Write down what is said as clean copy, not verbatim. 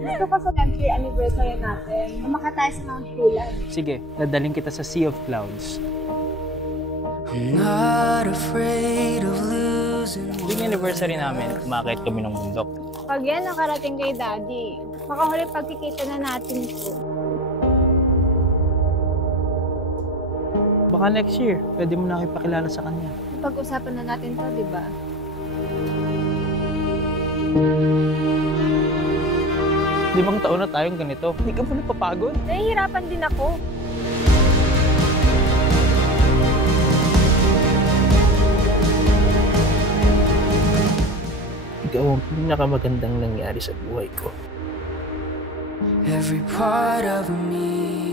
Gusto ko sa 10th year anniversary natin, umakit tayo sa Mount Pulag. Sige, dadaling kita sa Sea of Clouds. I'm not afraid of losing. Yung anniversary namin, umakit kami ng bundok. Pag yan nakarating kay Daddy, makahuli pagkikita na natin ito. Baka next year, pwede mo na ako ipakilala sa kanya. Pag-usapan na natin to, di ba? 5 taon na tayong ganito. Hindi ka ba napapagod? Nahihirapan din ako. Ikaw ang pinakamagandang nangyari sa buhay ko. Every part of me